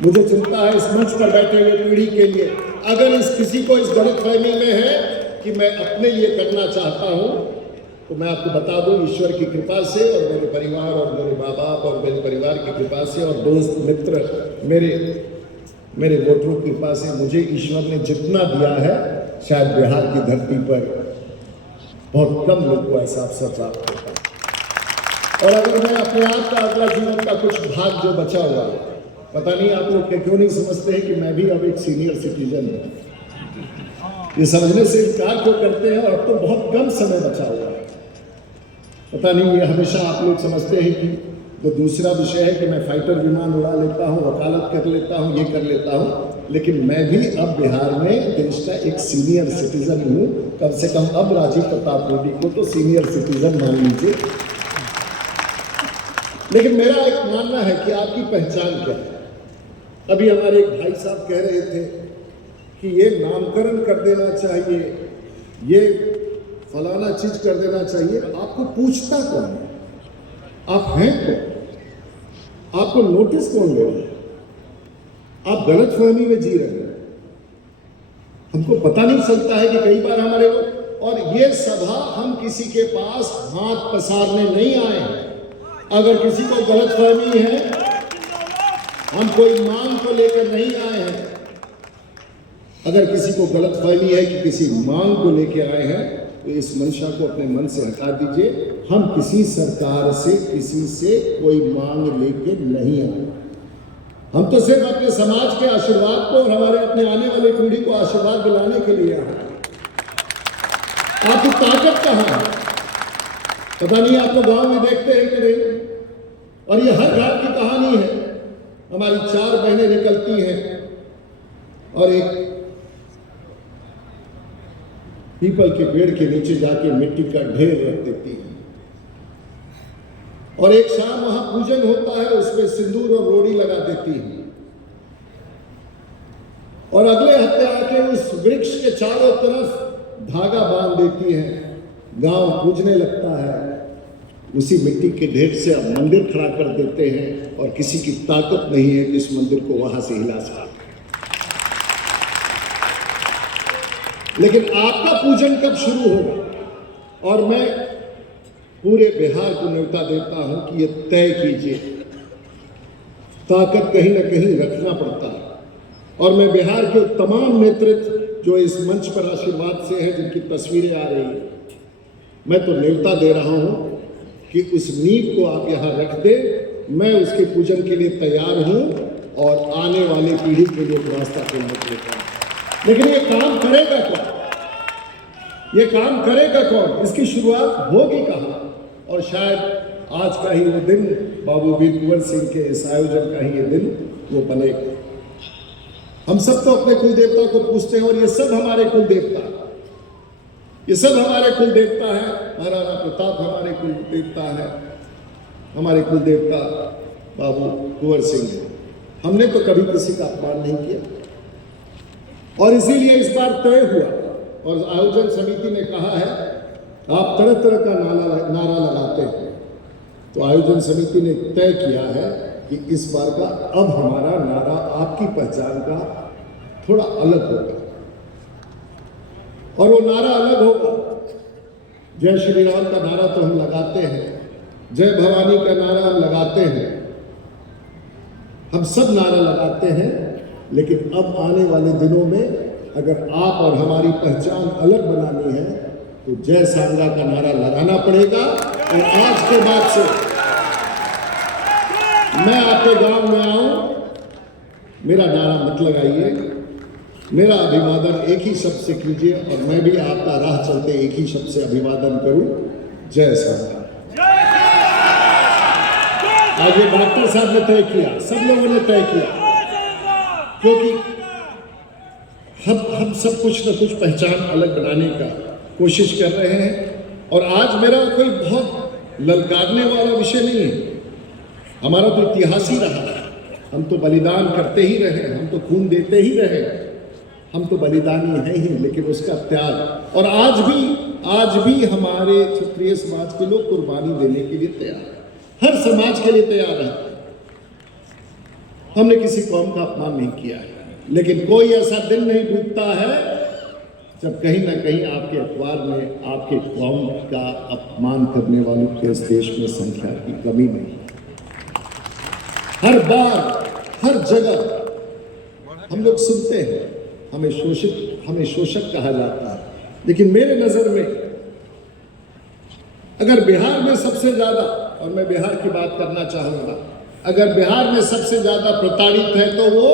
मुझे चिंता है इस मंच पर बैठे हुए पीढ़ी के लिए। अगर किसी को इस गलतफहमी में है कि मैं अपने लिए करना चाहता हूं, तो मैं आपको बता दूं, ईश्वर की कृपा से और मेरे परिवार और मेरे माँ बाप और मेरे परिवार की कृपा से और दोस्त मित्र मेरे वोटरों की कृपा से मुझे ईश्वर ने जितना दिया है, शायद बिहार की धरती पर बहुत कम लोग को ऐसा अवसर प्राप्त होता है। और अगर मैं अपने आप का अगला जीवन का कुछ भाग जो बचा हुआ, पता नहीं आप लोग क्यों नहीं समझते हैं कि मैं भी अब एक सीनियर सिटीजन हूँ। ये समझने से इनकार क्यों करते हैं, और अब तो बहुत कम समय बचा हुआ है। पता नहीं, ये हमेशा आप लोग समझते हैं कि तो दूसरा विषय है कि मैं फाइटर विमान उड़ा लेता हूँ, वकालत कर लेता हूँ, ये कर लेता हूँ, लेकिन मैं भी अब बिहार में देश का एक सीनियर सिटीजन हूँ। कम से कम अब राजीव प्रताप रूडी को तो सीनियर सिटीजन मान लीजिए। लेकिन मेरा एक मानना है कि आपकी पहचान क्या है। अभी हमारे एक भाई साहब कह रहे थे कि ये नामकरण कर देना चाहिए, ये फलाना चीज कर देना चाहिए। आपको पूछता कौन है? आप हैं कौन? आपको नोटिस कौन ले रहा है? आप गलतफहमी में जी रहे हैं। हमको पता नहीं चलता है कि कई बार हमारे लोग, और ये सभा हम किसी के पास हाथ पसारने नहीं आए हैं। अगर किसी को गलतफहमी है, हम कोई मांग को लेकर नहीं आए हैं। अगर किसी को गलतफहमी है कि किसी मांग को लेकर आए हैं, तो इस मंशा को अपने मन से हटा दीजिए। हम किसी सरकार से, किसी से कोई मांग लेके नहीं आए। हम तो सिर्फ अपने समाज के आशीर्वाद को और हमारे अपने आने वाली पीढ़ी को आशीर्वाद दिलाने के लिए आए। आपकी ताकत कहाँ है? पता नहीं आप लोग गांव में देखते हैं कि नहीं, और ये हर घर की कहानी है। हमारी 4 बहनें निकलती हैं और एक पीपल के पेड़ के नीचे जाके मिट्टी का ढेर रख देती है, और एक शाम वहां पूजन होता है, उसमें सिंदूर और रोड़ी लगा देती है, और अगले हफ्ते आके उस वृक्ष के चारों तरफ धागा बांध देती है। गांव पूजने लगता है, उसी मिट्टी के ढेर से अब मंदिर खड़ा कर देते हैं, और किसी की ताकत नहीं है कि इस मंदिर को वहां से हिला सके। लेकिन आपका पूजन कब शुरू होगा? और मैं पूरे बिहार को न्योता देता हूं कि ये तय कीजिए। ताकत कहीं ना कहीं रखना पड़ता है, और मैं बिहार के तमाम नेतृत्व जो इस मंच पर आशीर्वाद से हैं, जिनकी तस्वीरें आ रही हैं, मैं तो न्योता दे रहा हूं कि उस नींव को आप यहाँ रख दें। मैं उसके पूजन के लिए तैयार हूं, और आने वाली पीढ़ी के लिए रास्ता खोलने के लिए। लेकिन ये काम करेगा कौन? ये काम करेगा कौन? इसकी शुरुआत होगी कहाँ? और शायद आज का ही वो दिन, बाबू वीर कुंवर सिंह के इस आयोजन का ही ये दिन वो बनेगा। हम सब तो अपने कुल देवता को पूछते हैं, और ये सब हमारे कुल देवता, ये सब हमारे कुल देवता है। महाराणा प्रताप हमारे कुल देवता है, हमारे कुल देवता बाबू कुंवर सिंह है। हमने तो कभी किसी का अपमान नहीं किया, और इसीलिए इस बार तय हुआ, और आयोजन समिति ने कहा है आप तरह तरह का नारा लगाते हैं, तो आयोजन समिति ने तय किया है कि इस बार का अब हमारा नारा आपकी पहचान का थोड़ा अलग होगा, और वो नारा अलग होगा। जय श्री राम का नारा तो हम लगाते हैं, जय भवानी का नारा हम लगाते हैं, हम सब नारा लगाते हैं। लेकिन अब आने वाले दिनों में अगर आप और हमारी पहचान अलग बनानी है, तो जय सांगा का नारा लगाना पड़ेगा। और आज के बाद से मैं आपके गांव में आऊं, मेरा नारा मत लगाइए, मेरा अभिवादन एक ही शब्द से कीजिए, और मैं भी आपका राह चलते एक ही शब्द से अभिवादन करूं, जय सांगा। आज ये डॉक्टर साहब ने तय किया, सब लोगों ने तय किया, क्योंकि हम सब कुछ न कुछ पहचान अलग बनाने का कोशिश कर रहे हैं। और आज मेरा कोई बहुत ललकारने वाला विषय नहीं है, हमारा तो इतिहास ही रहा है। हम तो बलिदान करते ही रहे, हम तो खून देते ही रहे, हम तो बलिदानी हैं ही, लेकिन उसका त्याग। और आज भी हमारे क्षत्रिय समाज के लोग कुर्बानी देने के लिए तैयार हैं, हर समाज के लिए तैयार है। हमने किसी कौम का अपमान नहीं किया है, लेकिन कोई ऐसा दिन नहीं बीतता है जब कहीं ना कहीं आपके अखबार में आपके कौम का अपमान करने वालों के इस देश में संख्या की कमी नहीं। हर बार हर जगह हम लोग सुनते हैं हमें शोषक कहा जाता है, लेकिन मेरे नजर में अगर बिहार में सबसे ज्यादा, और मैं बिहार की बात करना चाहूंगा, अगर बिहार में सबसे ज्यादा प्रताड़ित है तो वो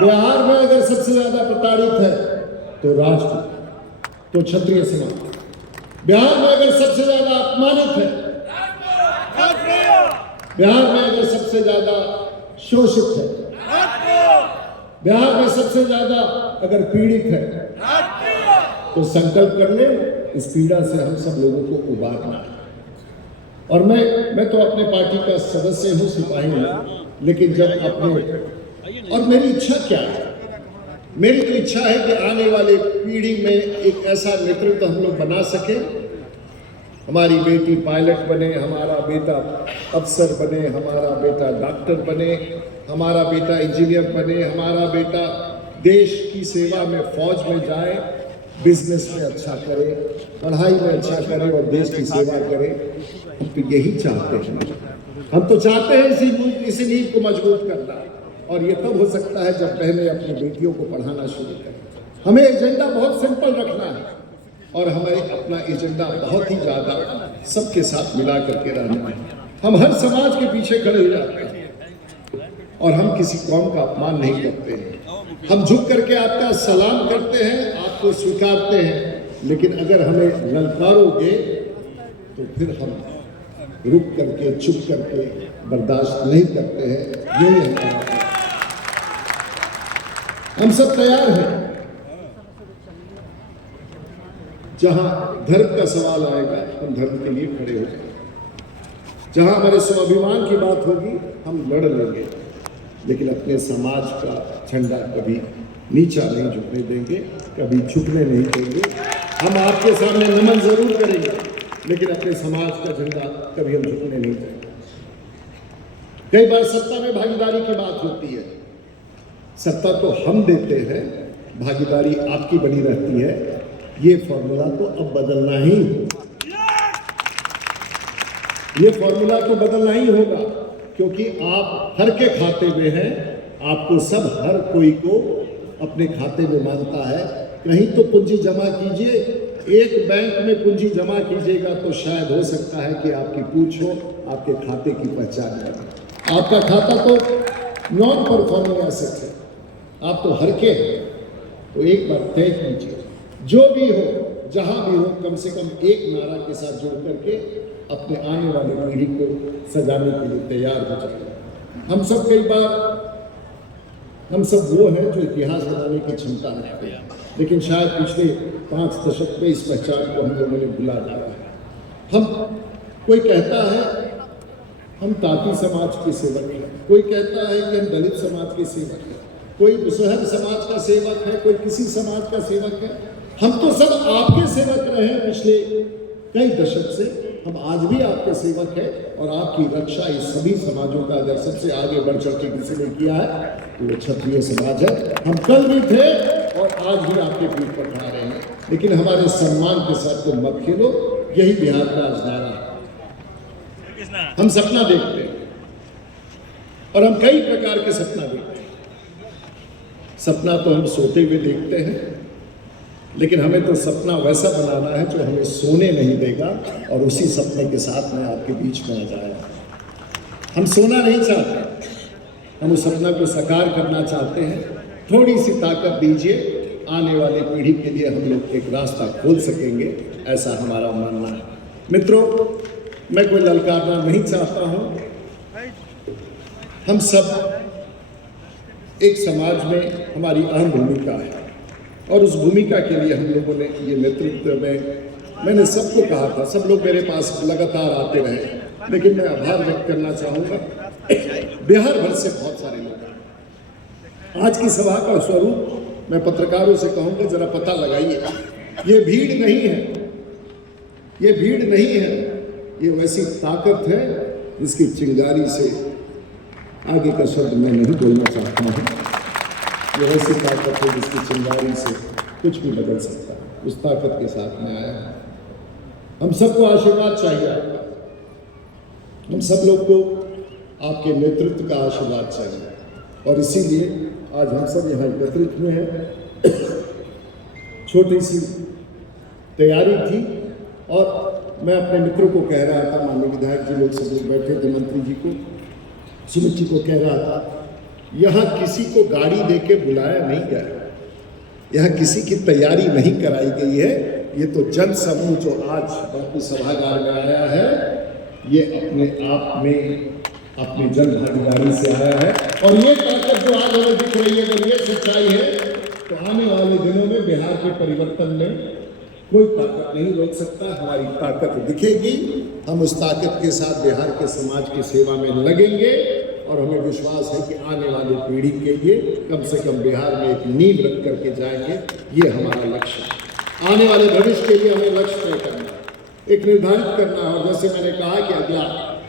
बिहार में अगर सबसे ज्यादा प्रताड़ित है तो राष्ट्र, तो क्षत्रिय समाज। बिहार में अगर सबसे ज्यादा अपमानित है, बिहार में अगर सबसे ज्यादा शोषित है, बिहार में सबसे ज्यादा अगर पीड़ित है, तो संकल्प कर ले इस पीड़ा से हम सब लोगों को उबारना है। और मैं तो अपने पार्टी का सदस्य हूं, सिपाही हूं, लेकिन जब अपने, और मेरी इच्छा क्या है, मेरी तो इच्छा है कि आने वाले पीढ़ी में एक ऐसा नेतृत्व हम लोग बना सके, हमारी बेटी पायलट बने, हमारा बेटा अफसर बने, हमारा बेटा डॉक्टर बने, हमारा बेटा इंजीनियर बने, हमारा बेटा देश की सेवा में फौज में जाए, बिजनेस में अच्छा करे, पढ़ाई में अच्छा करे और देश की सेवा करे। हम तो यही चाहते हैं, हम तो चाहते हैं इसी नींव को मजबूत करना, और ये तब हो सकता है जब पहले अपनी बेटियों को पढ़ाना शुरू करें। हमें एजेंडा बहुत सिंपल रखना है और हमें अपना एजेंडा बहुत ही ज़्यादा सबके साथ मिला करके रहना है। हम हर समाज के पीछे खड़े हो जाते हैं और हम किसी कौम का अपमान नहीं करते हैं। हम झुक करके आपका सलाम करते हैं, आपको स्वीकारते हैं, लेकिन अगर हमें ललकारोगे तो फिर हम रुक करके चुप करके बर्दाश्त नहीं करते हैं। यही हमारा, हम सब तैयार हैं। जहां धर्म का सवाल आएगा हम धर्म के लिए खड़े हो जाएंगे, जहां हमारे स्वाभिमान की बात होगी हम लड़ लेंगे, लेकिन अपने समाज का झंडा कभी नीचा नहीं झुकने देंगे, कभी झुकने नहीं देंगे। हम आपके सामने नमन जरूर करेंगे, लेकिन अपने समाज का झंडा कभी हम झुकने नहीं देंगे। कई बार सत्ता में भागीदारी की बात होती है, सत्ता तो हम देते हैं, भागीदारी आपकी बनी रहती है। ये फॉर्मूला तो अब बदलना ही, ये फॉर्मूला तो बदलना ही होगा, क्योंकि आप हर के खाते में हैं, आपको सब हर कोई को अपने खाते में मानता है। कहीं तो पूंजी जमा कीजिए, एक बैंक में पूंजी जमा कीजिएगा तो शायद हो सकता है कि आपकी पूछ हो, आपके खाते की पहचान लगे। आपका खाता तो नॉन परफॉर्मिंग एसेट है, आप तो हर के हैं। तो एक बार तय कीजिए, जो भी हो जहां भी हो, कम से कम एक नारा के साथ जुड़ करके अपने आने वाली पीढ़ी को सजाने के लिए तैयार हो जाए। हम सब कई बार, हम सब वो हैं जो इतिहास बनाने की क्षमता रखते हैं, लेकिन शायद पिछले 5 दशक में इस पहचान को हम लोगों ने भुला डाला है। हम, कोई कहता है हम ताती समाज के सेवक हैं, कोई कहता है कि हम दलित समाज के सेवक हैं, कोई मुसहर समाज का सेवक है, कोई किसी समाज का सेवक है। हम तो सब आपके सेवक रहे हैं पिछले कई दशक से, हम आज भी आपके सेवक हैं और आपकी रक्षा इस सभी समाजों का अगर सबसे आगे बढ़ चढ़ के किसी ने किया है तो वो क्षत्रिय समाज है। हम कल भी थे और आज भी आपके पीठ पर खा रहे हैं, लेकिन हमारे सम्मान के साथ तो मत खेलो। यही बिहार का अजनारा है। हम सपना देखते हैं और हम कई प्रकार के सपना देखते हैं। सपना तो हम सोते हुए देखते हैं, लेकिन हमें तो सपना वैसा बनाना है जो हमें सोने नहीं देगा और उसी सपने के साथ में आपके बीच में आ जाएगा। हम सोना नहीं चाहते, हम उस सपना को साकार करना चाहते हैं। थोड़ी सी ताकत दीजिए, आने वाली पीढ़ी के लिए हम लोग एक रास्ता खोल सकेंगे, ऐसा हमारा मानना है। मित्रों, मैं कोई ललकारना नहीं चाहता हूँ। हम सब एक समाज में हमारी अहम भूमिका है और उस भूमिका के लिए हम लोगों ने ये नेतृत्व में, मैंने सबको कहा था, सब लोग मेरे पास लगातार आते रहे, लेकिन मैं आभार व्यक्त करना चाहूँगा बिहार भर से बहुत सारे लोग। आज की सभा का स्वरूप मैं पत्रकारों से कहूँगा जरा पता लगाइए, ये भीड़ नहीं है, ये भीड़ नहीं है, ये वैसी ताकत है जिसकी चिंगारी से आगे का शब्द मैं नहीं बोलना चाहता हूँ। ये ऐसी ताकत है जिसकी चिंगारी से कुछ भी बदल सकता है। उस ताकत के साथ मैं आया हूँ। हम सबको आशीर्वाद चाहिए आपका। हम सब लोग को आपके नेतृत्व का आशीर्वाद चाहिए, और इसीलिए आज हम सब यहाँ एकत्रित हुए हैं। छोटी सी तैयारी थी, और मैं अपने मित्रों को कह रहा था, माननीय विधायक जी लोग सब लोग बैठे थे, मंत्री जी को, सुमित जी को कह रहा था, यहाँ किसी को गाड़ी दे के बुलाया नहीं गया, यहाँ किसी की तैयारी नहीं कराई गई है। ये तो जन समूह जो आज बापू सभागार में आया है, ये अपने आप में अपनी जन भागीदारी से आया है। और ये ताकत जो आज हमें दिख रही है, अगर ये सच्चाई है, तो आने वाले दिनों में बिहार के परिवर्तन में कोई ताकत नहीं रोक सकता। हमारी ताकत दिखेगी, हम उस ताकत के साथ बिहार के समाज की सेवा में लगेंगे, और हमें विश्वास है कि आने वाली पीढ़ी के लिए कम से कम बिहार में एक नींव रख करके जाएंगे। ये हमारा लक्ष्य है। आने वाले भविष्य के लिए हमें लक्ष्य तय करना है, एक निर्धारित करना है। और जैसे मैंने कहा कि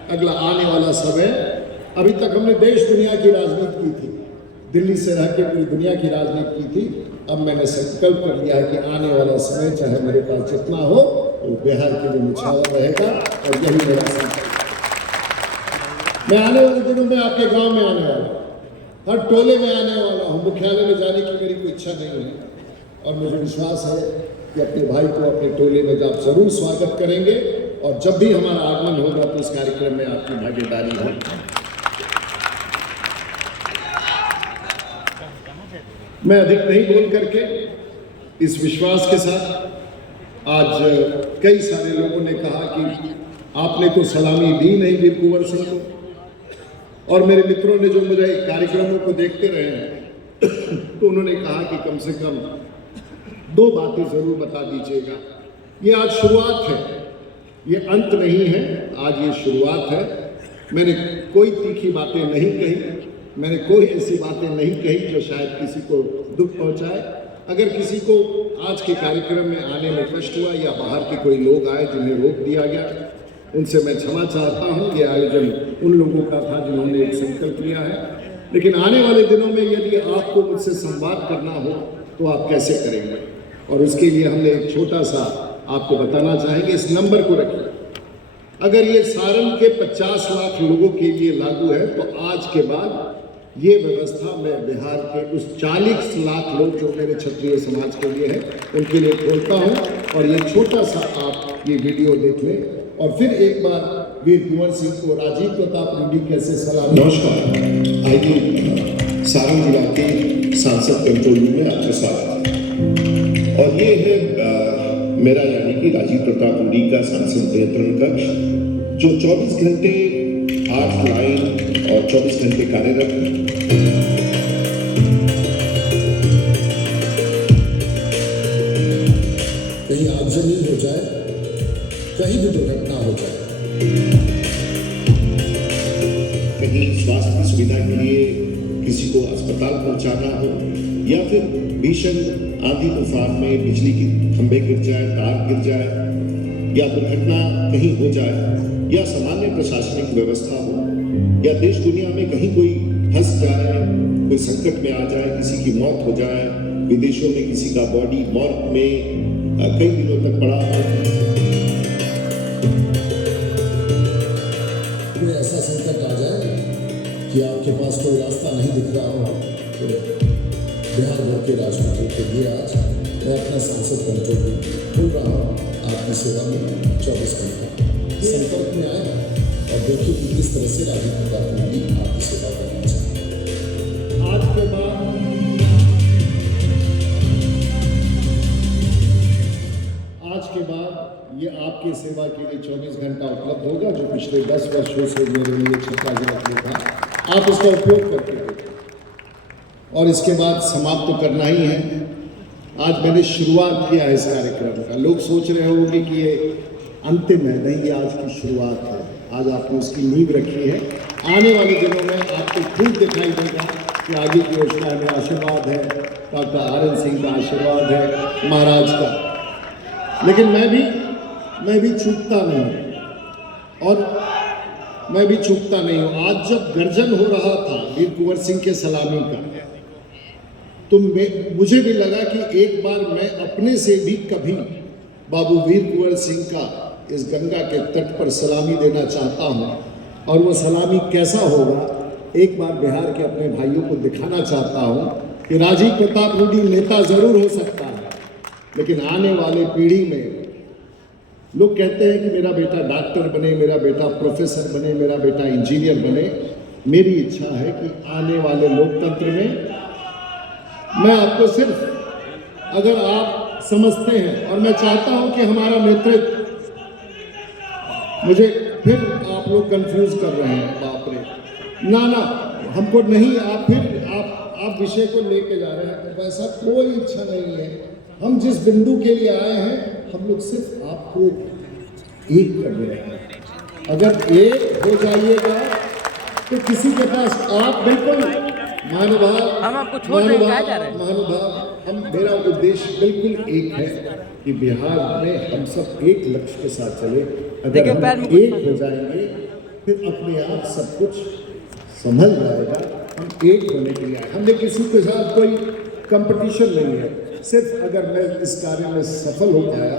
अगला आने वाला समय, अभी तक हमने देश दुनिया की राजनीति की थी, दिल्ली से रह के पूरी दुनिया की राजनीति की थी। अब मैंने संकल्प कर लिया है कि आने वाला समय चाहे मेरे पास जितना हो, वो बिहार के लिए निछावर रहेगा, और यही मेरा संकल्प। मैं आने वाले दिनों में आपके गांव में आने वाला हूँ, हर टोले में आने वाला हूँ। मुख्यालय में जाने की मेरी कोई इच्छा नहीं है, और मुझे विश्वास है कि अपने भाई को अपने टोले में आप जरूर स्वागत करेंगे, और जब भी हमारा आगमन होगा तो इस कार्यक्रम में आपकी भागीदारी होगी। मैं अधिक नहीं बोल करके इस विश्वास के साथ, आज कई सारे लोगों ने कहा कि आपने तो सलामी दी नहीं वीर कुंवर सिंह को, और मेरे मित्रों ने जो मुझे कार्यक्रमों को देखते रहे हैं तो उन्होंने कहा कि कम से कम 2 बातें जरूर बता दीजिएगा। ये आज शुरुआत है, ये अंत नहीं है, आज ये शुरुआत है। मैंने कोई तीखी बातें नहीं कही, मैंने कोई ऐसी बातें नहीं कही जो शायद किसी को दुख पहुंचाए। अगर किसी को आज के कार्यक्रम में आने में कष्ट हुआ, या बाहर के कोई लोग आए जिन्हें रोक दिया गया, उनसे मैं क्षमा चाहता हूं। ये आयोजन उन लोगों का था जिन्होंने एक संकल्प लिया है। लेकिन आने वाले दिनों में यदि आपको मुझसे संवाद करना हो तो आप कैसे करेंगे, और उसके लिए हमने एक छोटा सा आपको बताना चाहेंगे। इस नंबर को रखिए। अगर ये सारण के 50 लाख लोगों के लिए लागू है, तो आज के बाद ये व्यवस्था मैं बिहार के उस 40 लाख लोग जो मेरे क्षत्रिय समाज के लिए है, उनके लिए खोलता हूँ। और ये छोटा सा आप ये वीडियो देख लें, और फिर एक बार वीर कुंवर सिंह को राजीव प्रताप रूडी कैसे सलाम। नमस्कार, आइए सारण जिला के सांसद कंट्रोल रूम में आपका स्वागत है। और ये है मेरा यानी कि राजीव प्रताप रूडी का सांसद नियंत्रण कक्ष, जो 24 घंटे 8 लाइन और 24 घंटे कार्यरत है। कहीं आगजनी हो जाए, कहीं भी दुर्घटना हो जाए, कहीं स्वास्थ्य की सुविधा के लिए किसी को अस्पताल पहुंचाना हो, या फिर भीषण आंधी तूफान में बिजली के खंभे गिर जाए, तार गिर जाए, या दुर्घटना कहीं हो जाए, या सामान्य प्रशासनिक व्यवस्था हो, या देश दुनिया में कहीं कोई फंस जाए, कोई संकट में आ जाए, किसी की मौत हो जाए, विदेशों में किसी का बॉडी मॉर्ग में कई दिनों तक पड़ा हो, कोई ऐसा संकट आ जाए कि आपके पास कोई रास्ता नहीं दिख रहा हो, तो बिहार भर के राजनीतियों के लिए आज मैं अपना सांसद कंट्रोल रूम खोल रहा हूँ आपकी सेवा में 24 घंटा। संपर्क में आए और देखिए कि किस तरह से राजीव प्रताप रूडी आपकी सेवा करना चाहते हैं। आज के बाद ये आपकी सेवा के लिए 24 घंटा उपलब्ध होगा, जो पिछले 10 वर्षों से मेरे लिए छठा जिला था। आप इसका उपयोग करके देखिए, और इसके बाद समाप्त तो करना ही है। आज मैंने शुरुआत किया है इस कार्यक्रम का। लोग सोच रहे होंगे कि ये अंतिम है, नहीं, ये आज की शुरुआत है। आज आपने उसकी नींव रखी है। आने वाले दिनों में आपको खुद दिखाई देगा कि आगे की योजना में आशीर्वाद है, डॉक्टर आर.एन. सिंह का आशीर्वाद है, महाराज का। लेकिन मैं भी चूकता नहीं, और मैं भी चूकता नहीं हूं। आज जब गर्जन हो रहा था वीर कुंवर सिंह के सलामी का, तो मुझे भी लगा कि एक बार मैं अपने से भी कभी बाबू वीर कुंवर सिंह का इस गंगा के तट पर सलामी देना चाहता हूं, और वो सलामी कैसा होगा एक बार बिहार के अपने भाइयों को दिखाना चाहता हूं कि राजीव प्रताप रूडी नेता जरूर हो सकता है, लेकिन आने वाले पीढ़ी में लोग कहते हैं कि मेरा बेटा डॉक्टर बने, मेरा बेटा प्रोफेसर बने, मेरा बेटा इंजीनियर बने। मेरी इच्छा है कि आने वाले लोकतंत्र में मैं आपको सिर्फ, अगर आप समझते हैं, और मैं चाहता हूं कि हमारा नेतृत्व, मुझे फिर आप लोग कंफ्यूज कर रहे हैं, बाप रे, ना हमको नहीं, आप विषय को लेके जा रहे हैं, वैसा कोई इच्छा नहीं है। हम जिस बिंदु के लिए आए हैं, हम लोग सिर्फ आपको एक कर रहे हैं। अगर एक हो जाइएगा तो किसी के पास आप बिल्कुल महानुभाव, हम आपको छोड़ देंगे, क्या जा रहे हैं? महानुभाव, मेरा उद्देश्य बिल्कुल एक है कि बिहार में हम सब एक लक्ष्य के साथ चले। अगर हम एक हो जाएंगे फिर अपने आप सब कुछ संभल जाएगा। हम एक होने के लिए आए, हमने किसी के साथ कोई कंपटीशन नहीं है। सिर्फ अगर मैं इस कार्य में सफल हो पाया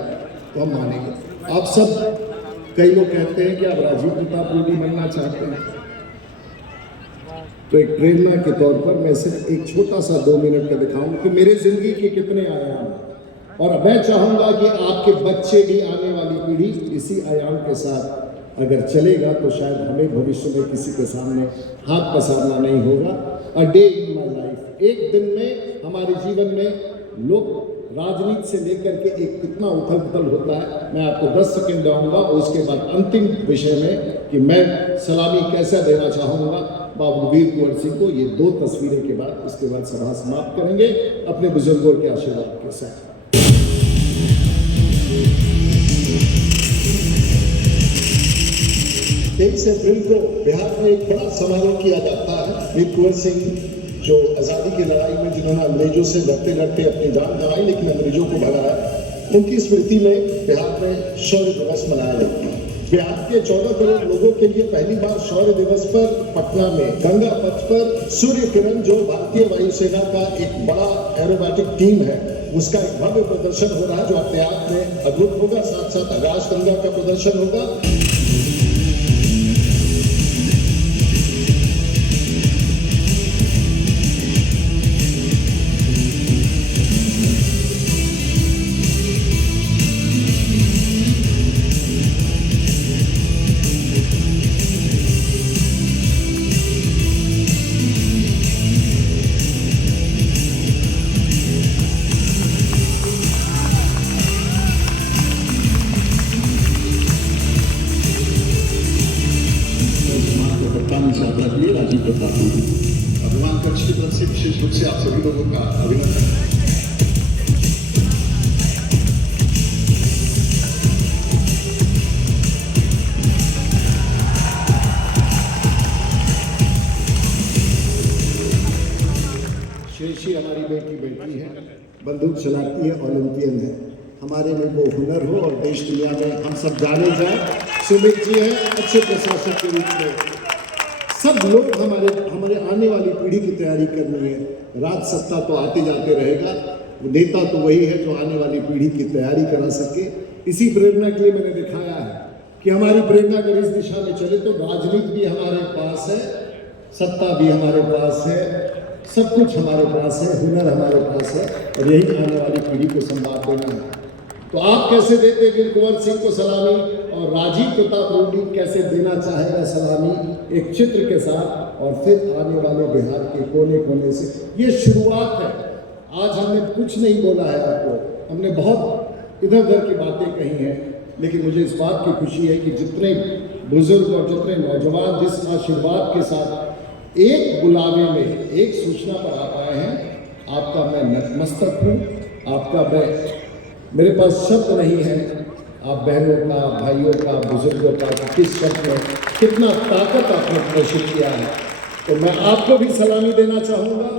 तो हम मानेंगे। आप सब, कई लोग कहते हैं कि आप राजीव प्रताप रूडी बनना चाहते हैं, तो एक प्रेरणा के तौर पर मैं सिर्फ एक छोटा सा 2 मिनट का दिखाऊं कि मेरे जिंदगी के कितने आयाम हैं, और मैं चाहूंगा कि आपके बच्चे भी, आने वाली पीढ़ी इसी आयाम के साथ अगर चलेगा तो शायद हमें भविष्य में किसी के सामने हाथ पसारना नहीं होगा। A day in my life, एक दिन में हमारे जीवन में लोग राजनीति से लेकर के एक कितना उथल पुथल होता है। मैं आपको 10 सेकंड दूंगा और उसके बाद अंतिम विषय में कि मैं सलामी कैसा देना चाहूँगा बाबू वीर कुंवर सिंह को। ये 2 तस्वीरें के बाद, उसके बाद सभा समाप्त करेंगे अपने बुजुर्गों के आशीर्वाद के साथ। 23 अप्रैल को बिहार में एक बड़ा समारोह किया जाता है। वीर कुंवर सिंह जो आज़ादी की लड़ाई में, जिन्होंने अंग्रेजों से लड़ते लड़ते अपनी जान गंवाई लेकिन अंग्रेजों को भगाया, उनकी स्मृति में बिहार में शौर्य दिवस मनाया जाता है। बिहार के 14 करोड़ लोगों के लिए पहली बार शौर्य दिवस पर पटना में गंगा पथ पर सूर्य किरण, जो भारतीय वायुसेना का एक बड़ा एरोबैटिक टीम है, उसका एक भव्य प्रदर्शन हो रहा है जो अपने आप में अद्भुत होगा। साथ साथ आकाश गंगा का प्रदर्शन होगा। राजीव प्रताप रूडी, अभिमान कक्ष की तरफ से विशेष रूप से आप सभी लोगों का अभिनंदन। शेषी हमारी बेटी है, बंदूक चलाती है, ओलंपियन है। हमारे में वो हुनर हो और देश दुनिया में हम सब जाने जाए। सुमित जी हैं अच्छे प्रशासक के रूप में। सब लोग हमारे आने वाली पीढ़ी की तैयारी करनी है। राज सत्ता तो आते जाते रहेगा, नेता तो वही है जो आने वाली पीढ़ी की तैयारी करा सके। इसी प्रेरणा के लिए मैंने दिखाया है कि हमारी प्रेरणा अगर इस दिशा में चले तो राजनीति भी हमारे पास है, सत्ता भी हमारे पास है, सब कुछ हमारे पास है, हुनर हमारे पास है, और यही आने वाली पीढ़ी को संवाद देना है। तो आप कैसे देते वीर कुंवर सिंह को सलामी, और राजीव प्रताप रूडी कैसे देना चाहेगा सलामी, एक चित्र के साथ, और फिर आने वाले बिहार के कोने कोने से। ये शुरुआत है। आज हमने कुछ नहीं बोला है आपको, हमने बहुत इधर उधर की बातें कही हैं, लेकिन मुझे इस बात की खुशी है कि जितने बुजुर्ग और जितने नौजवान जिस आशीर्वाद के साथ एक बुलावे में, एक सूचना पर आप आए हैं, आपका मैं नतमस्तक हूँ। आपका मेरे पास शब्द नहीं है, आप बहनों का, भाइयों का, बुजुर्गों का, किस शब्द में कितना ताकत आपने प्रदर्शित किया है। तो मैं आपको भी सलामी देना चाहूँगा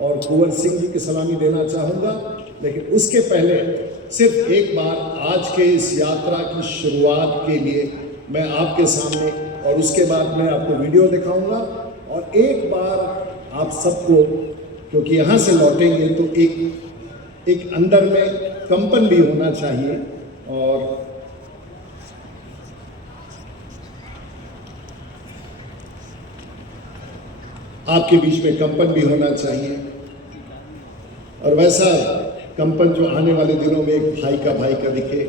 और कुंवर सिंह जी की सलामी देना चाहूँगा, लेकिन उसके पहले सिर्फ एक बार आज के इस यात्रा की शुरुआत के लिए मैं आपके सामने और उसके बाद मैं आपको वीडियो दिखाऊंगा। और एक बार आप सबको, क्योंकि यहाँ से लौटेंगे तो एक अंदर में कंपन भी होना चाहिए, और आपके बीच में कंपन भी होना चाहिए, और वैसा कंपन जो आने वाले दिनों में एक भाई का दिखे।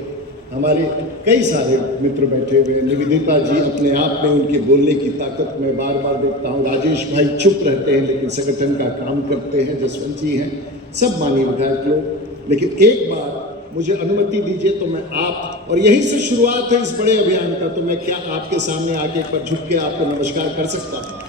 हमारे कई सारे मित्र बैठे हुए, निवेदिता जी अपने आप में, उनके बोलने की ताकत मैं बार बार देखता हूँ। राजेश भाई चुप रहते हैं लेकिन संगठन का काम करते हैं। जसवंत जी हैं, सब माननीय विधायक लोग। लेकिन एक बार मुझे अनुमति दीजिए तो मैं आप, और यहीं से शुरुआत है इस बड़े अभियान का, तो मैं क्या आपके सामने आके एक बार झुक के आपको नमस्कार कर सकता हूँ?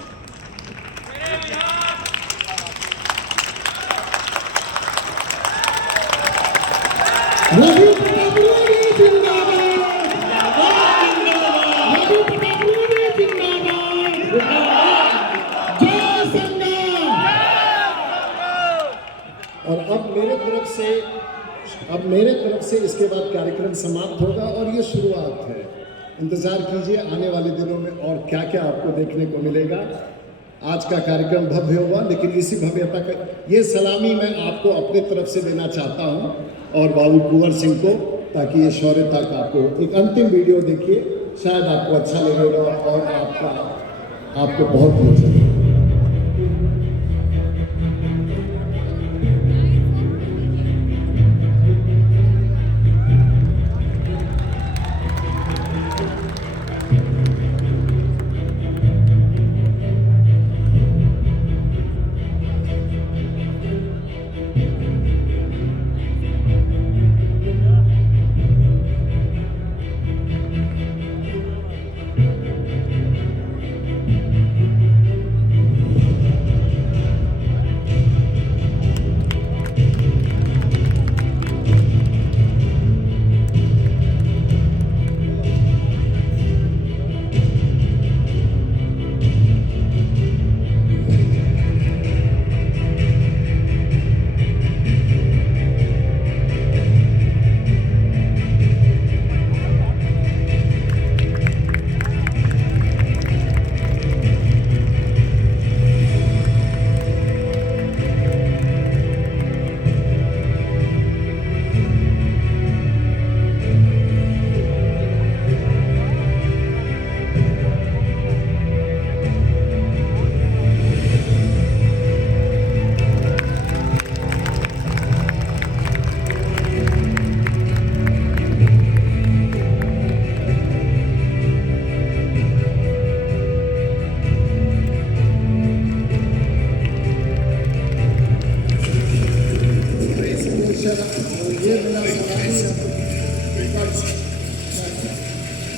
और अब मेरे तरफ से इसके बाद कार्यक्रम समाप्त होगा, और ये शुरुआत है। इंतजार कीजिए आने वाले दिनों में और क्या क्या आपको देखने को मिलेगा। आज का कार्यक्रम भव्य होगा, लेकिन इसी भव्यता का ये सलामी मैं आपको अपने तरफ से देना चाहता हूं, और बाबू कुंवर सिंह को, ताकि ये शौर्यता का आपको एक अंतिम वीडियो देखिए, शायद आपको अच्छा लगेगा और आपको बहुत मजा आएगा।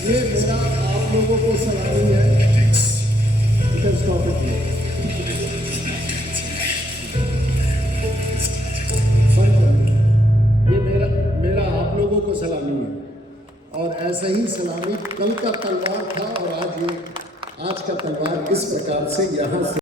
ये मेरा आप लोगों को सलामी है। ये मेरा आप लोगों को सलामी है, और ऐसा ही सलामी कल का तलवार था, और आज का तलवार इस प्रकार से यहाँ से